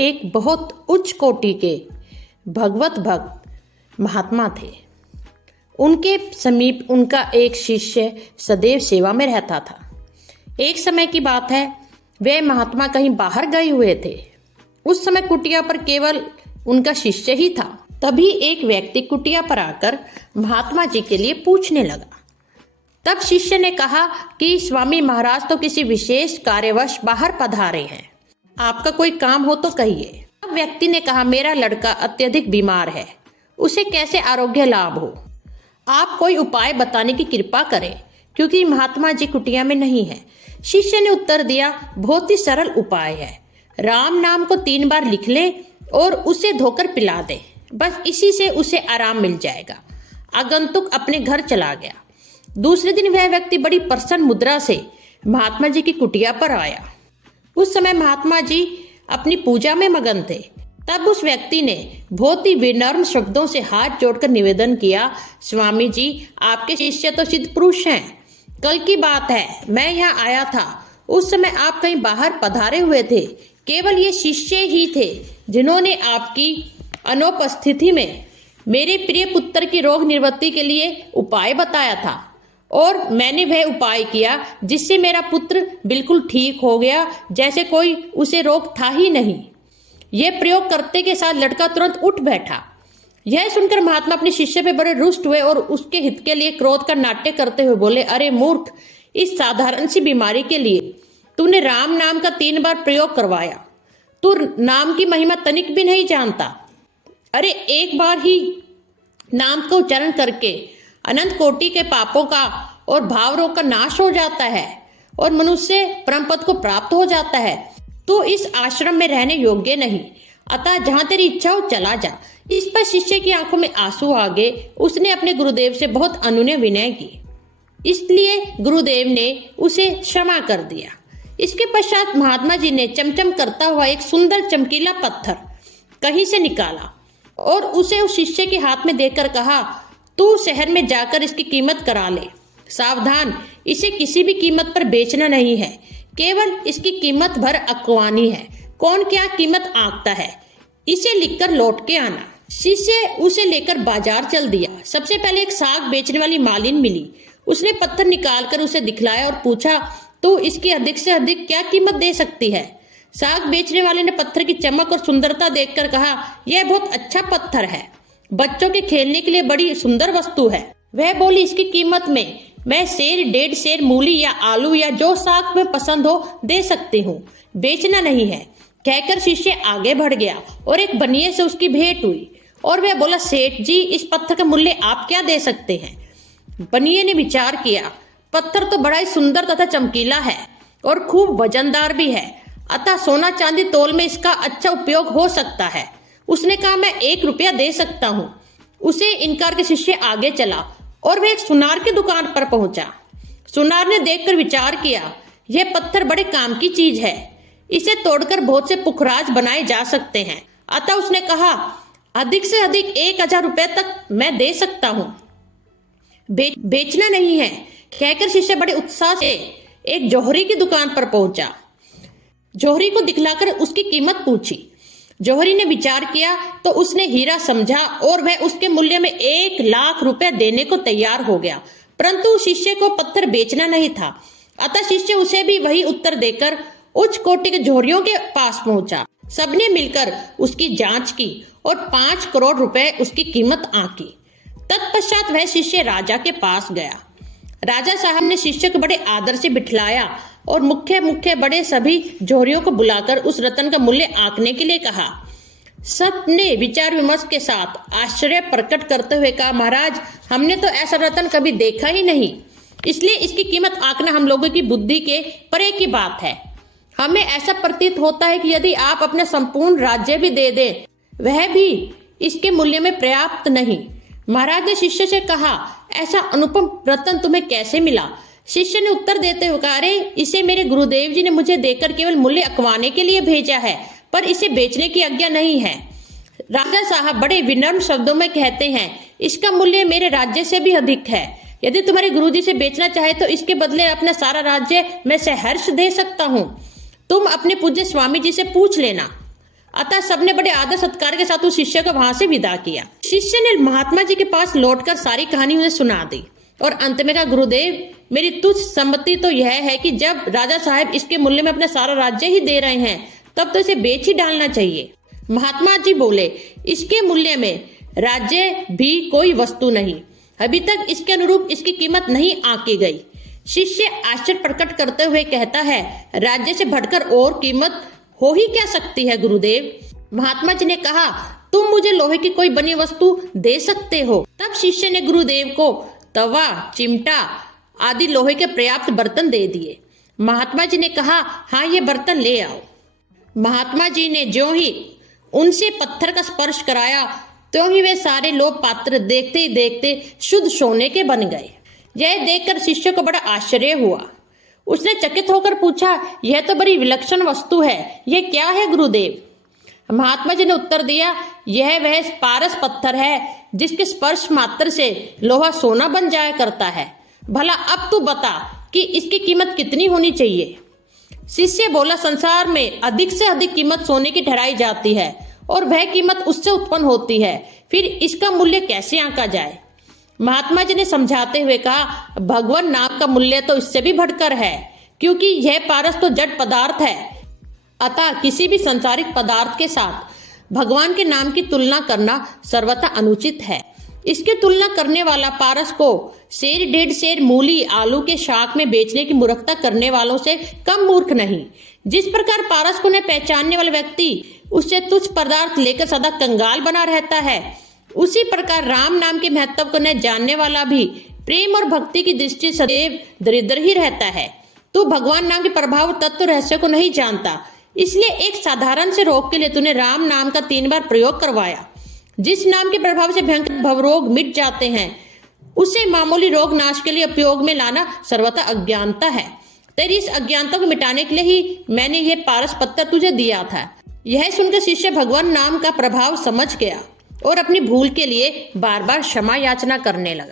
एक बहुत उच्च कोटि के भगवत भक्त महात्मा थे। उनके समीप उनका एक शिष्य सदैव सेवा में रहता था। एक समय की बात है, वे महात्मा कहीं बाहर गए हुए थे। उस समय कुटिया पर केवल उनका शिष्य ही था। तभी एक व्यक्ति कुटिया पर आकर महात्मा जी के लिए पूछने लगा। तब शिष्य ने कहा कि स्वामी महाराज तो किसी विशेष कार्यवश बाहर पधारे हैं, आपका कोई काम हो तो कहिए। तब व्यक्ति ने कहा, मेरा लड़का अत्यधिक बीमार है, उसे कैसे आरोग्य लाभ हो, आप कोई उपाय बताने की कृपा करें, क्योंकि महात्मा जी कुटिया में नहीं है। शिष्य ने उत्तर दिया, बहुत ही सरल उपाय है, राम नाम को 3 बार लिख ले और उसे धोकर पिला दे, बस इसी से उसे आराम मिल जाएगा। आगंतुक अपने घर चला गया। दूसरे दिन वह व्यक्ति बड़ी प्रसन्न मुद्रा से महात्मा जी की कुटिया पर आया। उस समय महात्मा जी अपनी पूजा में मगन थे। तब उस व्यक्ति ने बहुत ही विनम्र शब्दों से हाथ जोड़कर निवेदन किया, स्वामी जी, आपके शिष्य तो सिद्ध पुरुष हैं। कल की बात है, मैं यहाँ आया था, उस समय आप कहीं बाहर पधारे हुए थे। केवल ये शिष्य ही थे जिन्होंने आपकी अनुपस्थिति में मेरे प्रिय पुत्र की रोग निवृत्ति के लिए उपाय बताया था, और मैंने वह उपाय किया जिससे मेरा पुत्र बिल्कुल ठीक हो गया, जैसे कोई उसे रोग था ही नहीं। यह प्रयोग करते के साथ लड़का तुरंत उठ बैठा। यह सुनकर महात्मा अपने शिष्य पे बड़े रुष्ट हुए और उसके हित के लिए क्रोध का नाट्य करते हुए बोले, अरे मूर्ख, इस साधारण सी बीमारी के लिए तूने राम नाम का 3 बार प्रयोग करवाया। तू नाम की महिमा तनिक भी नहीं जानता। अरे एक बार ही नाम का उच्चारण करके अनंत कोटि के पापों का और भाव रोग का नाश हो जाता है और मनुष्य परम पद को प्राप्त हो जाता है। तो इस आश्रम में रहने योग्य नहीं, अतः जहां तेरी इच्छा हो चला जा। इस पर शिष्य की आंखों में आंसू आ गए। उसने अपने गुरुदेव से बहुत अनुनय विनय की, इसलिए गुरुदेव ने उसे क्षमा कर दिया। इसके पश्चात महात्मा जी ने चमचम करता हुआ एक सुंदर चमकीला पत्थर कहीं से निकाला और उसे उस शिष्य के हाथ में देकर कहा, तू शहर में जाकर इसकी कीमत करा ले। सावधान, इसे किसी भी कीमत पर बेचना नहीं है, केवल इसकी कीमत भर अकवानी है। कौन क्या कीमत आंकता है, इसे लिखकर लौट के आना। शिष्य उसे लेकर बाजार चल दिया। सबसे पहले एक साग बेचने वाली मालिन मिली। उसने पत्थर निकालकर उसे दिखलाया और पूछा, तो इसकी अधिक से अधिक क्या कीमत दे सकती है? साग बेचने वाले ने पत्थर की चमक और सुंदरता देखकर कहा, यह बहुत अच्छा पत्थर है, बच्चों के खेलने के लिए बड़ी सुंदर वस्तु है। वह बोली, इसकी कीमत में मैं 1.5 सेर मूली या आलू या जो साग में पसंद हो दे सकती हूँ, बेचना नहीं है। कहकर शिष्य आगे बढ़ गया और एक बनिए से उसकी भेंट हुई और वह बोला, सेठ जी, इस पत्थर का मूल्य आप क्या दे सकते हैं? बनिए ने विचार किया, पत्थर तो बड़ा ही सुंदर तथा चमकीला है और खूब वजनदार भी है, अतः सोना चांदी तोल में इसका अच्छा उपयोग हो सकता है। उसने कहा, मैं 1 रुपया दे सकता हूँ। उसे इनकार के शिष्य आगे चला और वह एक सुनार की दुकान पर पहुंचा। सुनार ने देखकर विचार किया, यह पत्थर बड़े काम की चीज है, इसे तोड़कर बहुत से पुखराज बनाए जा सकते हैं। अतः उसने कहा, अधिक से अधिक 1000 रुपए तक मैं दे सकता हूँ, बेचना नहीं है। कहकर शिष्य बड़े उत्साह से एक जौहरी की दुकान पर पहुंचा। जौहरी को दिखलाकर उसकी कीमत पूछी। जौहरी ने विचार किया तो उसने हीरा समझा और वह उसके मूल्य में 1 लाख रुपए देने को तैयार हो गया, परंतु शिष्य को पत्थर बेचना नहीं था। अतः शिष्य उसे भी वही उत्तर देकर उच्च कोटि के जौहरियों के पास पहुंचा। सबने मिलकर उसकी जांच की और 5 करोड़ रुपए उसकी कीमत आंकी। तत्पश्चात वह शिष्य राजा के पास गया। राजा साहब ने शिष्य को बड़े आदर से बिठलाया और मुख्य बड़े सभी जौहरियों को बुलाकर उस रत्न का मूल्य आंकने के लिए कहा। सब ने विचार विमर्श के साथ आश्चर्य प्रकट करते हुए कहा, महाराज, हमने तो ऐसा रत्न कभी देखा ही नहीं, इसलिए इसकी कीमत आंकना हम लोगों की बुद्धि के परे की बात है। हमें ऐसा प्रतीत होता है कि यदि आप अपने संपूर्ण राज्य भी दे दें, वह भी इसके मूल्य में पर्याप्त नहीं। महाराज ने शिष्य से कहा, ऐसा अनुपम रत्न तुम्हें कैसे मिला? शिष्य ने उत्तर देते हुए कहा, अरे इसे मेरे गुरुदेव जी ने मुझे देकर केवल मूल्य अकवाने के लिए भेजा है, पर इसे बेचने की आज्ञा नहीं है। राजा साहब बड़े विनम्र शब्दों में कहते हैं, इसका मूल्य मेरे राज्य से भी अधिक है। यदि तुम्हारे गुरुजी से बेचना चाहे तो इसके बदले अपना सारा राज्य मैं सहर्ष दे सकता हूँ। तुम अपने पूज्य स्वामी जी से पूछ लेना। अतः सबने बड़े आदर सत्कार के साथ उस शिष्य को वहां से विदा किया। शिष्य ने महात्मा जी के पास लौटकर सारी कहानी उन्हें सुना दी और अंत में कहा, गुरुदेव मेरी तुच्छ सम्मति तो यह है कि जब राजा साहब इसके मूल्य में अपना सारा राज्य ही दे रहे हैं तब तो इसे बेच ही डालना चाहिए। महात्मा जी बोले, इसके मूल्य में राज्य भी कोई वस्तु नहीं, अभी तक इसके अनुरूप इसकी कीमत नहीं आंकी गई। शिष्य आश्चर्य प्रकट करते हुए कहता है, राज्य से बढ़कर और कीमत हो ही क्या सकती है गुरुदेव। महात्मा जी ने कहा, तुम मुझे लोहे की कोई बनी वस्तु दे सकते हो। तब शिष्य ने गुरुदेव को तवा, चिमटा आदि लोहे के पर्याप्त बर्तन दे दिए। महात्मा जी ने कहा, हाँ ये बर्तन ले आओ। महात्मा जी ने ज्यों ही उनसे पत्थर का स्पर्श कराया त्यों ही वे सारे लोह पात्र देखते ही देखते शुद्ध सोने के बन गए। यह देखकर शिष्य को बड़ा आश्चर्य हुआ। उसने चकित होकर पूछा, यह तो बड़ी विलक्षण वस्तु है, यह क्या है गुरुदेव। महात्मा जी ने उत्तर दिया, यह वह पारस पत्थर है जिसके स्पर्श मात्र से लोहा सोना बन जाया करता है। भला अब तू बता कि इसकी कीमत कितनी होनी चाहिए। शिष्य बोला, संसार में अधिक से अधिक कीमत सोने की ठहराई जाती है और वह कीमत उससे उत्पन्न होती है, फिर इसका मूल्य कैसे आंका जाए। महात्मा जी ने समझाते हुए कहा, भगवान नाम का मूल्य तो इससे भी बढ़कर है, क्योंकि यह पारस तो जड़ पदार्थ है। अतः किसी भी सांसारिक पदार्थ के साथ भगवान के नाम की तुलना करना सर्वथा अनुचित है। इसकी तुलना करने वाला पारस को शेर 1.5 शेर मूली आलू के शाक में बेचने की मूर्खता करने वालों से कम मूर्ख नहीं। जिस प्रकार पारस को न पहचानने वाला व्यक्ति उससे तुच्छ पदार्थ लेकर सदा कंगाल बना रहता है, उसी प्रकार राम नाम के महत्व को न जानने वाला भी प्रेम और भक्ति की दृष्टि सदैव दरिद्र ही रहता है। तू भगवान नाम के प्रभाव तत्व रहस्य को नहीं जानता, इसलिए एक साधारण से रोग के लिए तूने राम नाम का 3 बार प्रयोग करवाया। जिस नाम के प्रभाव से भयंकर भवरोग मिट जाते हैं, उसे मामूली रोग नाश के लिए उपयोग में लाना सर्वथा अज्ञानता है। तेरी इस अज्ञानता को मिटाने के लिए ही मैंने यह पारस पत्थर तुझे दिया था। यह सुनकर शिष्य भगवान नाम का प्रभाव समझ गया और अपनी भूल के लिए बार बार क्षमा याचना करने लगा।